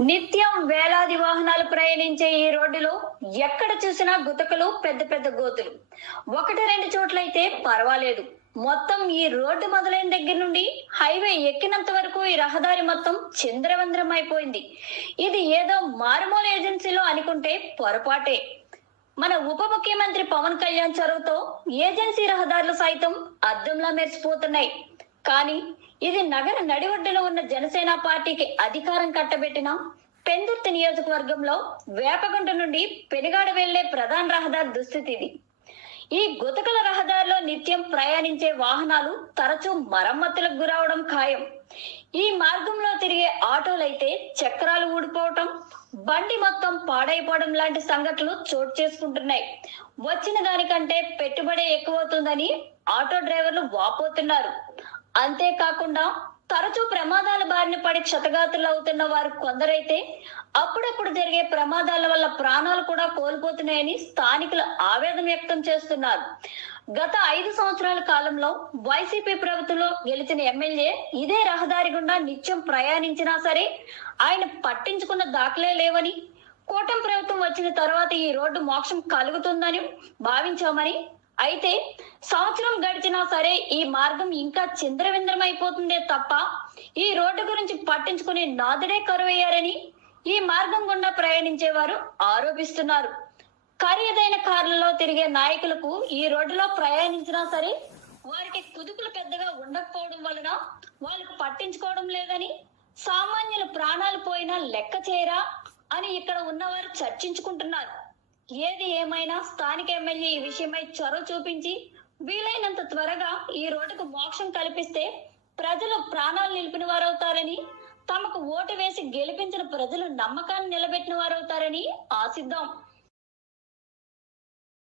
నిత్యం వేలాది వాహనాలు ప్రయాణించే ఈ రోడ్డులో ఎక్కడ చూసినా గుతకలు పెద్ద పెద్ద గోతులు. ఒకటి రెండు చోట్లయితే పర్వాలేదు. మొత్తం ఈ రోడ్డు మొదలైన దగ్గర నుండి హైవే ఎక్కినంత వరకు ఈ రహదారి మొత్తం చంద్రవంద్రం అయిపోయింది ఇది ఏదో మారుమూల ఏజెన్సీలో అనుకుంటే పొరపాటే. మన ఉప ముఖ్యమంత్రి పవన్ కళ్యాణ్ చొరవతో ఏజెన్సీ రహదారులు సైతం అద్దంలా మెరిసిపోతున్నాయి. కానీ ఇది నగర నడివడ్డున ఉన్న జనసేన పార్టీకి అధికారం కట్టబెట్టిన పెందుర్తి నియోజకవర్గంలో వేపగుంట నుండి పెనుగాడ వెళ్ళే ప్రధాన రహదారి దుస్థితి ఇది. ఈ గుతకల రహదారిలో నిత్యం ప్రయాణించే వాహనాలు తరచూ మరమ్మతులకు గురవడం ఖాయం. ఈ మార్గంలో తిరిగే ఆటోలైతే చక్రాలు ఊడిపోవటం బండి మొత్తం పాడైపోవడం లాంటి సంఘటనలు చోటు చేసుకుంటున్నాయి. వచ్చిన దానికంటే పెట్టుబడి ఎక్కువవుతుందని ఆటో డ్రైవర్లు వాపోతున్నారు. అంతేకాకుండా తరచూ ప్రమాదాల బారిన పడి క్షతగాతులు అవుతున్న వారు కొందరైతే అప్పుడప్పుడు జరిగే ప్రమాదాల వల్ల ప్రాణాలు కూడా కోల్పోతున్నాయని స్థానికులు ఆవేదన వ్యక్తం చేస్తున్నారు. గత ఐదు సంవత్సరాల కాలంలో వైసీపీ ప్రభుత్వంలో గెలిచిన ఎమ్మెల్యే ఇదే రహదారి గుండా నిత్యం ప్రయాణించినా సరే ఆయన పట్టించుకున్న దాఖలే లేవని కూటమి ప్రభుత్వం వచ్చిన తర్వాత ఈ రోడ్డు మోక్షం కలుగుతుందని భావించామని అయితే సంవత్సరం గడిచినా సరే ఈ మార్గం ఇంకా చింద్రవింద్రమైపోతుందే తప్ప ఈ రోడ్డు గురించి పట్టించుకునే నాదుడే కరువయ్యారని ఈ మార్గం గుండా ప్రయాణించేవారు ఆరోపిస్తున్నారు. ఖరీదైన కార్లలో తిరిగే నాయకులకు ఈ రోడ్డులో ప్రయాణించినా సరే వారికి కుదుపులు పెద్దగా ఉండకపోవడం వలన వాళ్ళు పట్టించుకోవడం లేదని సామాన్యుల ప్రాణాలు పోయినా లెక్క చేయరా అని ఇక్కడ ఉన్నవారు చర్చించుకుంటున్నారు. ఏది ఏమైనా స్థానిక ఎమ్మెల్యే ఈ విషయమై చొరవ చూపించి వీలైనంత త్వరగా ఈ రోడ్డుకు మోక్షం కల్పిస్తే ప్రజలు ప్రాణాలు నిలిపిన వారవుతారని తమకు ఓటు వేసి గెలిపించిన ప్రజలు నమ్మకాన్ని నిలబెట్టిన వారవుతారని ఆశిద్దాం.